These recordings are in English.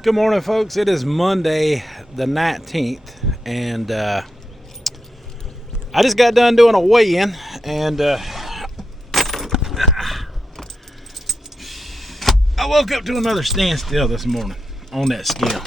Good morning, folks. It is Monday the 19th, and I just got done doing a weigh-in, and I woke up to another standstill this morning on that scale.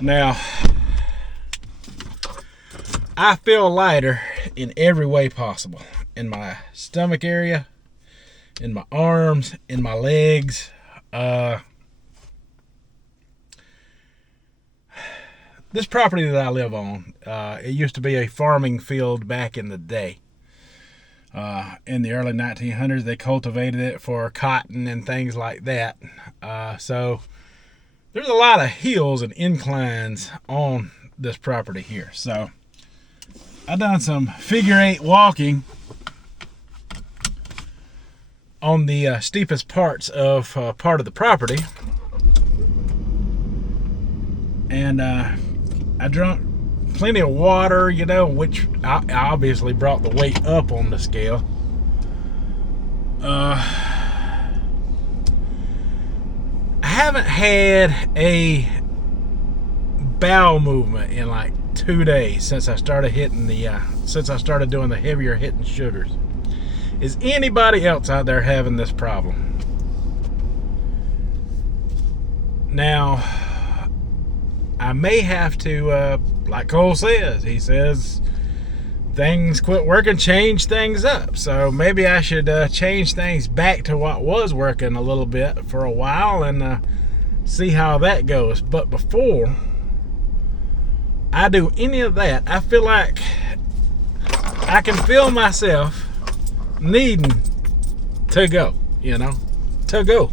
Now, I feel lighter in every way possible. In my stomach area, in my arms, in my legs. This property that I live on, it used to be a farming field back in the day. In the early 1900s, they cultivated it for cotton and things like that. So there's a lot of hills and inclines on this property here. So I done some figure eight walking on the steepest parts of part of the property, and I drank plenty of water, which I obviously brought the weight up on the scale. I haven't had a bowel movement in like 2 days since I started doing the heavier hitting sugars. Is anybody else out there having this problem? Now, I may have to, like Cole says, he says, things quit working, change things up. So maybe I should change things back to what was working a little bit for a while and see how that goes. But before I do any of that, I feel like I can feel myself needing to go, to go.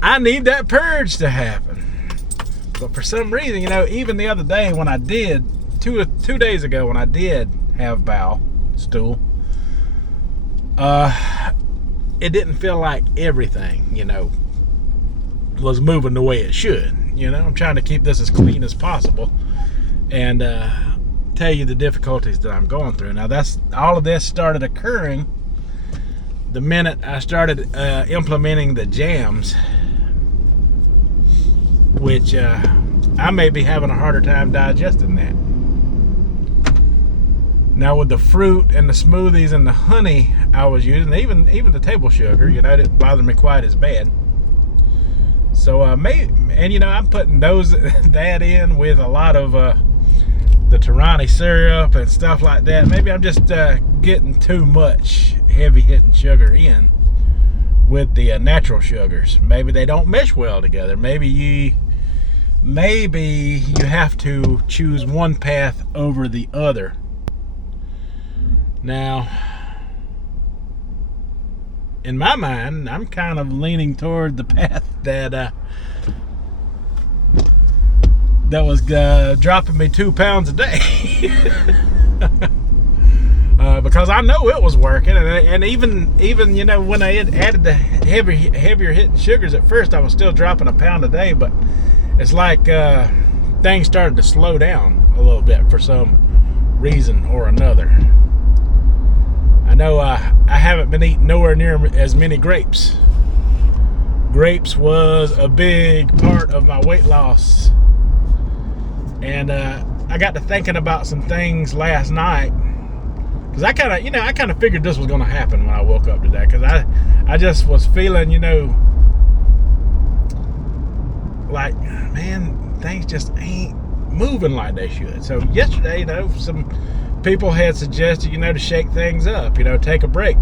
I need that purge to happen. But for some reason, even the other day when I did, two days ago when I did have bowel stool, it didn't feel like everything, was moving the way it should. I'm trying to keep this as clean as possible and tell you the difficulties that I'm going through. Now, all of this started occurring the minute I started implementing the jams, which I may be having a harder time digesting that. Now, with the fruit and the smoothies and the honey I was using, even the table sugar, it didn't bother me quite as bad. So I'm putting that in with a lot of the Tirani syrup and stuff like that. Maybe I'm just getting too much heavy hitting sugar in with the natural sugars. Maybe they don't mesh well together. Maybe you have to choose one path over the other. Now, in my mind, I'm kind of leaning toward the path that was dropping me 2 pounds a day. Because I know it was working, and even when I had added the heavier hitting sugars, at first I was still dropping a pound a day, but it's like things started to slow down a little bit for some reason or another. I know I haven't been eating nowhere near as many grapes. Grapes was a big part of my weight loss. And I got to thinking about some things last night, because I kind of figured this was going to happen when I woke up today, because I just was feeling, like, man, things just ain't moving like they should. So yesterday, some people had suggested, to shake things up, take a break.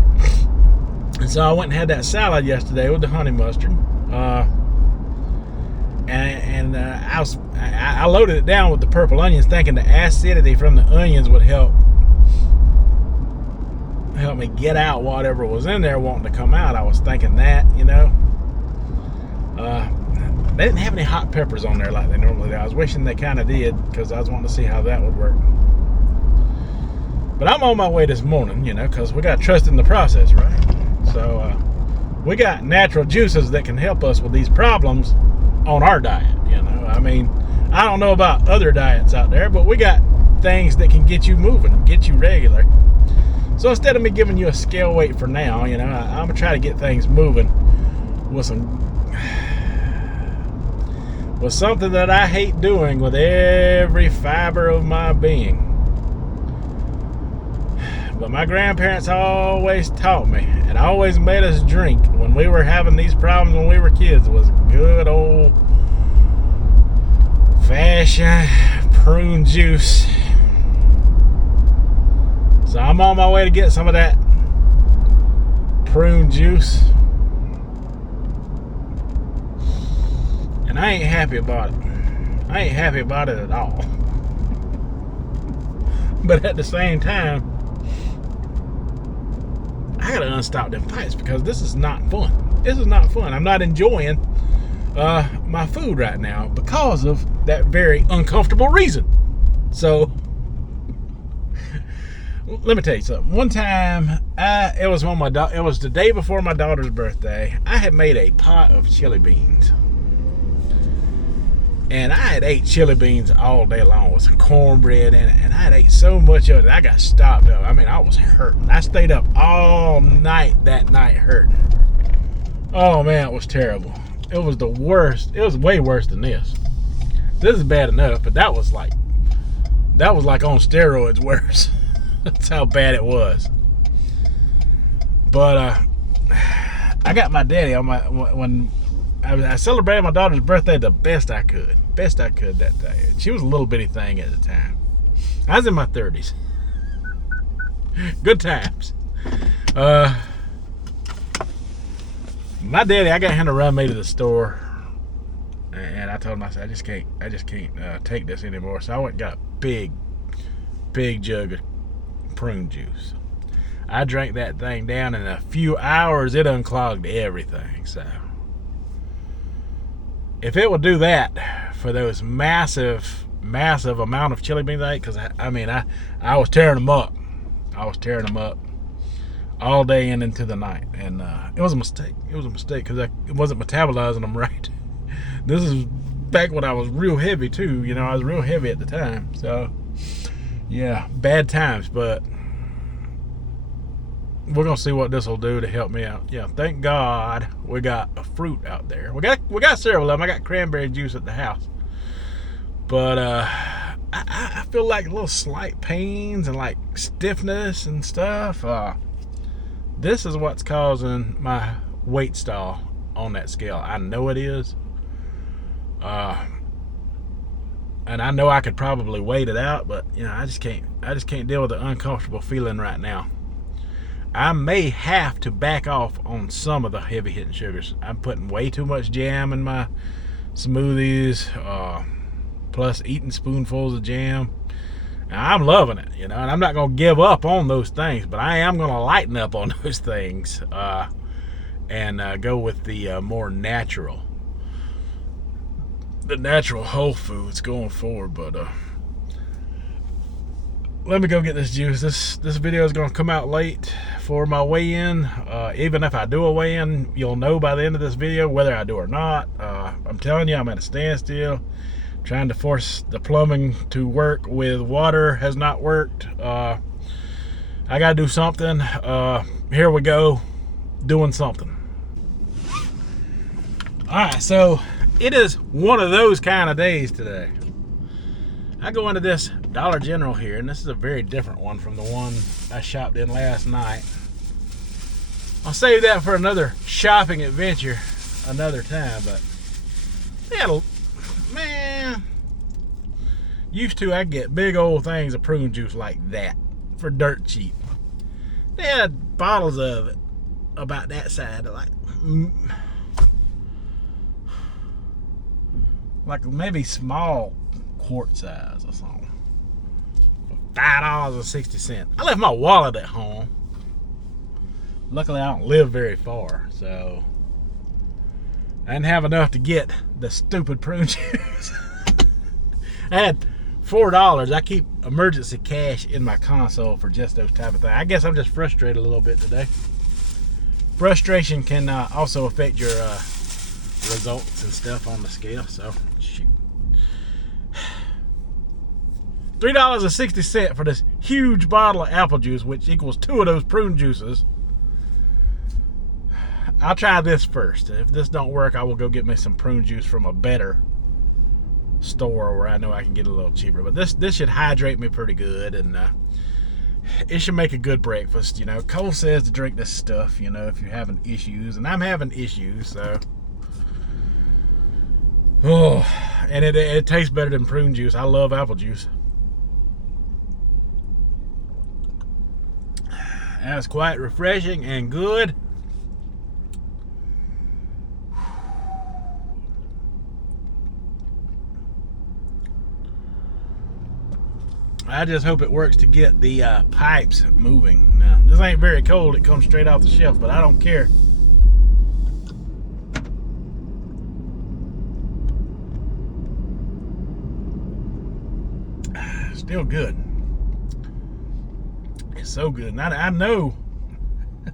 And so I went and had that salad yesterday with the honey mustard. I loaded it down with the purple onions, thinking the acidity from the onions would help me get out whatever was in there wanting to come out. I was thinking that, they didn't have any hot peppers on there like they normally do. I was wishing they kind of did, because I was wanting to see how that would work. But I'm on my way this morning, because we got to trust in the process, right? So we got natural juices that can help us with these problems on our diet. I don't know about other diets out there, but we got things that can get you moving, get you regular. So instead of me giving you a scale weight for now, I'm gonna try to get things moving with something that I hate doing with every fiber of my being. But my grandparents always taught me and always made us drink when we were having these problems when we were kids was good old fashioned prune juice. So I'm on my way to get some of that prune juice. And I ain't happy about it. I ain't happy about it at all. But at the same time, I gotta unstop them fights because this is not fun. This is not fun. I'm not enjoying my food right now because of that very uncomfortable reason. So let me tell you something. One time, it was the day before my daughter's birthday. I had made a pot of chili beans. And I had ate chili beans all day long with some cornbread in it. And I had ate so much of it, I got stopped up. I mean, I was hurting. I stayed up all night that night hurting. Oh, man, it was terrible. It was the worst. It was way worse than this. This is bad enough, but that was like on steroids worse. That's how bad it was. But I got my daddy on when I celebrated my daughter's birthday the best I could that day. She was a little bitty thing at the time. I was in my 30s. Good times. My daddy, I got him to run me to the store, and I told him, I said, I just can't take this anymore. So I went and got a big jug of prune juice. I drank that thing down in a few hours. It unclogged everything. So if it would do that for those massive amount of chili beans I ate, because I was tearing them up. I was tearing them up all day and into the night, and it was a mistake. It was a mistake because it wasn't metabolizing them right. This is back when I was real heavy too. I was real heavy at the time. So yeah, bad times, but we're gonna see what this will do to help me out. Yeah, thank God we got a fruit out there. We got several of them. I got cranberry juice at the house, but I feel like little slight pains and like stiffness and stuff. This is what's causing my weight stall on that scale. I know it is, and I know I could probably wait it out, but I just can't deal with the uncomfortable feeling right now. I may have to back off on some of the heavy hitting sugars. I'm putting way too much jam in my smoothies, plus eating spoonfuls of jam. Now, I'm loving it, and I'm not going to give up on those things, but I am going to lighten up on those things and go with the more natural, whole foods going forward. But let me go get this juice. This video is going to come out late for my weigh-in. Even if I do a weigh-in, you'll know by the end of this video whether I do or not. I'm telling you, I'm at a standstill. Trying to force the plumbing to work with water has not worked. I got to do something. Here we go, doing something. Alright, so it is one of those kind of days today. I go into this Dollar General here, and this is a very different one from the one I shopped in last night. I'll save that for another shopping adventure another time, but man, used to I get big old things of prune juice like that for dirt cheap. They had bottles of it about that size, like maybe small quart size or something. $5.60. I left my wallet at home. Luckily, I don't live very far, so I didn't have enough to get the stupid prune juice. I had $4. I keep emergency cash in my console for just those type of things. I guess I'm just frustrated a little bit today. Frustration can also affect your results and stuff on the scale, so shoot. $3.60 for this huge bottle of apple juice, which equals 2 of those prune juices. I'll try this first. If this don't work, I will go get me some prune juice from a better store where I know I can get it a little cheaper. But this should hydrate me pretty good, and it should make a good breakfast. You know, Cole says to drink this stuff, you know, if you're having issues, and I'm having issues, so. Oh, and it tastes better than prune juice. I love apple juice. That's quite refreshing and good. I just hope it works to get the pipes moving. Now, this ain't very cold. It comes straight off the shelf, but I don't care. Still good. It's so good. And I know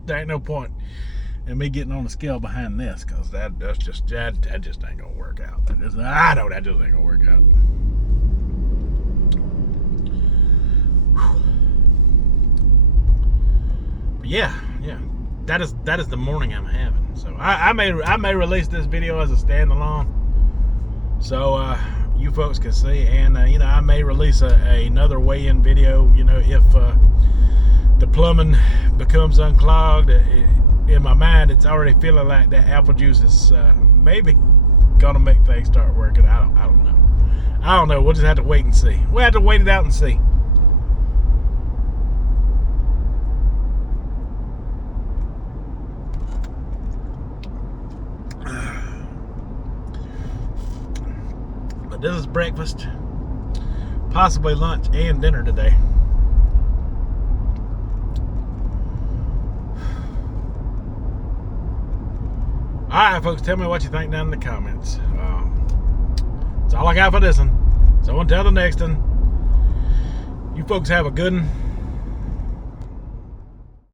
there ain't no point in me getting on the scale behind this, because that just ain't gonna work out. I know that just ain't gonna work out. But yeah, that is the morning I'm having. So I may release this video as a standalone, so you folks can see, and you know, I may release another weigh-in video. You know, if the plumbing becomes unclogged. In my mind, it's already feeling like that apple juice is maybe gonna make things start working. I don't know. I don't know. We'll just have to wait and see. We'll have to wait it out and see. But this is breakfast, possibly lunch and dinner today. Alright, folks, tell me what you think down in the comments. That's all I got for this one. So until the next one, you folks have a good one.